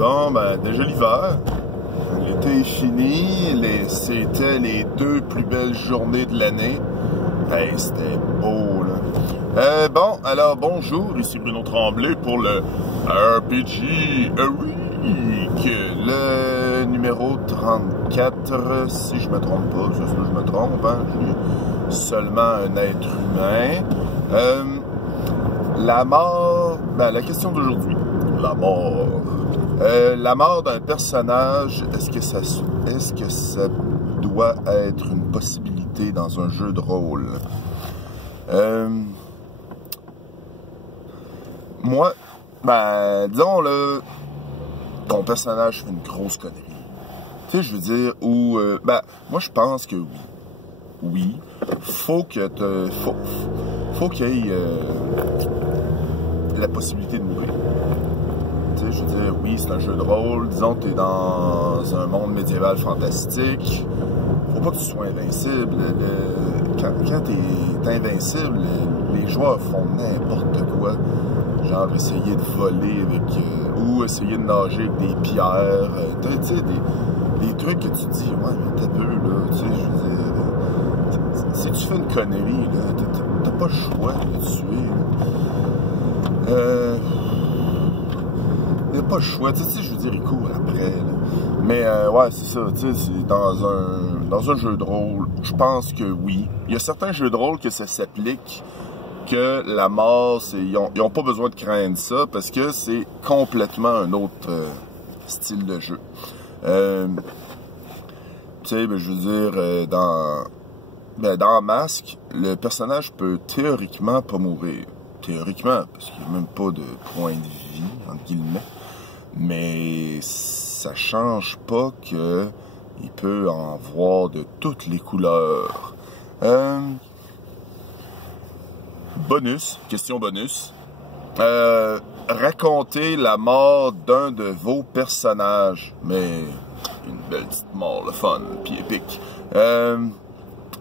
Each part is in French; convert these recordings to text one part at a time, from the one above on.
Bon, ben, déjà l'hiver. L'été est fini. C'était les 2 plus belles journées de l'année. Hey, c'était beau, là. Bon, alors, bonjour. Ici Bruno Tremblay pour le RPG Week. Le numéro 34, si je me trompe pas. C'est sûr que je me trompe, hein. Je suis seulement un être humain. La mort... Ben, la question d'aujourd'hui. La mort... la mort d'un personnage, est-ce que ça doit être une possibilité dans un jeu de rôle? Moi, ben, disons-le, ton personnage fait une grosse connerie. Tu sais, je veux dire, ou... ben, moi, je pense que oui. Oui, faut qu'il y ait la possibilité de mourir. Tu sais, je veux dire, oui, c'est un jeu de rôle. Disons que tu es dans un monde médiéval fantastique. Faut pas que tu sois invincible. Quand tu es invincible, les joueurs font n'importe quoi. Genre essayer de voler avec... ou essayer de nager avec des pierres. Tu sais, des trucs que tu te dis, ouais, mais t'as peu, là. Tu sais, je veux dire... Si tu fais une connerie, là, t'as pas le choix de le tuer. Il n'y a pas le choix. Tu sais, je veux dire, il court après. Là. Mais, ouais, c'est ça. Tu sais, c'est dans un jeu de rôle, je pense que oui. Il y a certains jeux de rôle que ça s'applique, que la mort, ils n'ont pas besoin de craindre ça, parce que c'est complètement un autre style de jeu. Tu sais, ben, je veux dire, dans Masque, le personnage peut théoriquement pas mourir. Théoriquement, parce qu'il n'y a même pas de point de vie, entre guillemets. Mais ça change pas que il peut en voir de toutes les couleurs. Question bonus. Racontez la mort d'un de vos personnages. Mais une belle petite mort, le fun, puis épique.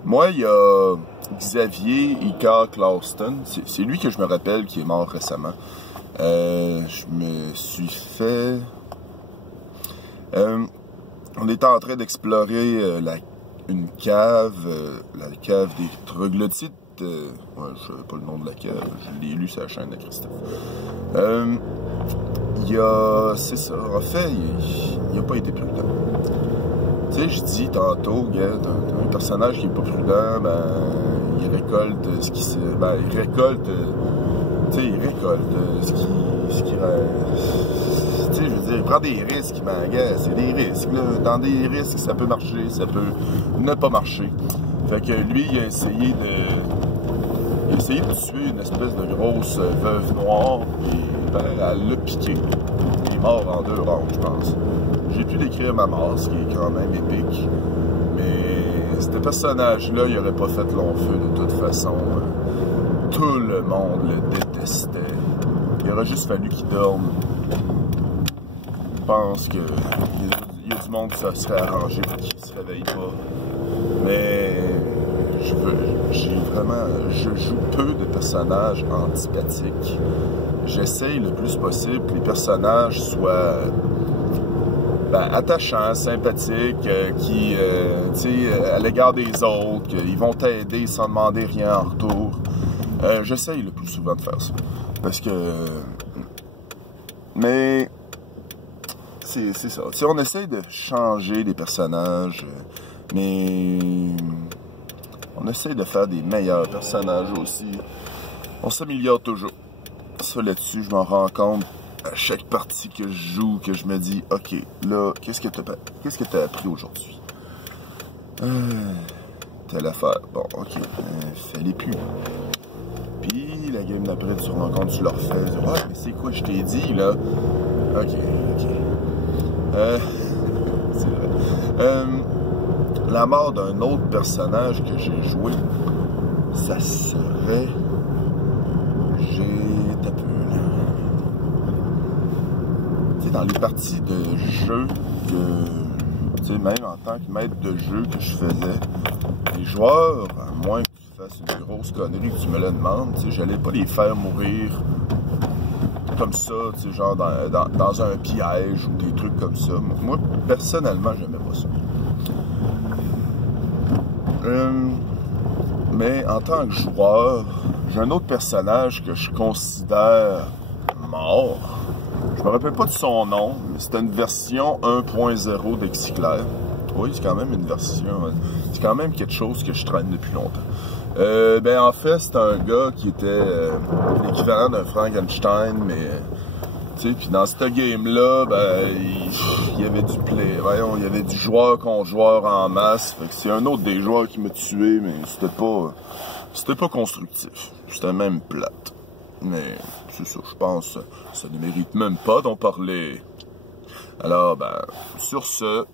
Moi, il y a Xavier Icar Clauston. C'est lui que je me rappelle qui est mort récemment. Je me suis fait... on était en train d'explorer une cave, la cave des troglodytes. Ouais, je savais pas le nom de la cave. Je l'ai lu sur la chaîne de Christophe. C'est ça. En fait, il n'a pas été prudent. Tu sais, je dis tantôt, gars, t'as un personnage qui est pas prudent, ben, il récolte ce qui se... Ben, il récolte... tu sais, il récolte ce qui tu sais, je veux dire, il prend des risques, ben, gars, c'est des risques, là. Dans des risques, ça peut marcher, ça peut ne pas marcher. Fait que lui, il a essayé de tuer une espèce de grosse veuve noire, et ben, elle l'a piqué. Il est mort en 2 rounds, je pense. J'ai pu décrire ma mort, ce qui est quand même épique. Mais ce personnage-là, il aurait pas fait long feu de toute façon. Tout le monde le détestait. Il aurait juste fallu qu'il dorme. Je pense que il y a du monde qui se serait arrangé pour qu'il se réveille pas. Mais je joue peu de personnages antipathiques. J'essaye le plus possible que les personnages soient attachants, sympathiques, qui, tu sais, à l'égard des autres, qu'ils vont t'aider sans demander rien en retour. J'essaye le plus souvent de faire ça. Parce que... Mais... C'est ça. Tu sais, on essaye de changer les personnages, mais... On essaye de faire des meilleurs personnages aussi. On s'améliore toujours. Ça, là-dessus, je m'en rends compte à chaque partie que je joue, que je me dis, OK, là, qu'est-ce que t'as appris aujourd'hui? Telle affaire. Bon, OK, fais-les plus. Puis, la game d'après, tu te rends compte, tu leur fais. Ouais, mais c'est quoi je t'ai dit, là? OK. C'est vrai. La mort d'un autre personnage que j'ai joué, ça serait... T'as peu, là. Tu sais, dans les parties de jeu que... Tu sais, même en tant que maître de jeu que je faisais, les joueurs, à moins que tu fasses une grosse connerie que tu me le demandes, tu sais, j'allais pas les faire mourir comme ça, tu sais, genre dans un piège ou des trucs comme ça. Moi, personnellement, j'aimais pas ça. Mais en tant que joueur, j'ai un autre personnage que je considère mort. Je me rappelle pas de son nom, mais c'était une version 1.0 d'Exiclair. Oui, c'est quand même une version. C'est quand même quelque chose que je traîne depuis longtemps. Ben en fait, c'est un gars qui était l'équivalent d'un Frankenstein, mais tu sais, puis dans cette game-là, ben il y avait du play. Voyons, il y avait du joueur contre joueur en masse. Fait que c'est un autre des joueurs qui m'a tué, mais c'était pas constructif. C'était même plate. Mais c'est ça, je pense, ça ne mérite même pas d'en parler. Alors, ben, sur ce,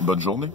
bonne journée.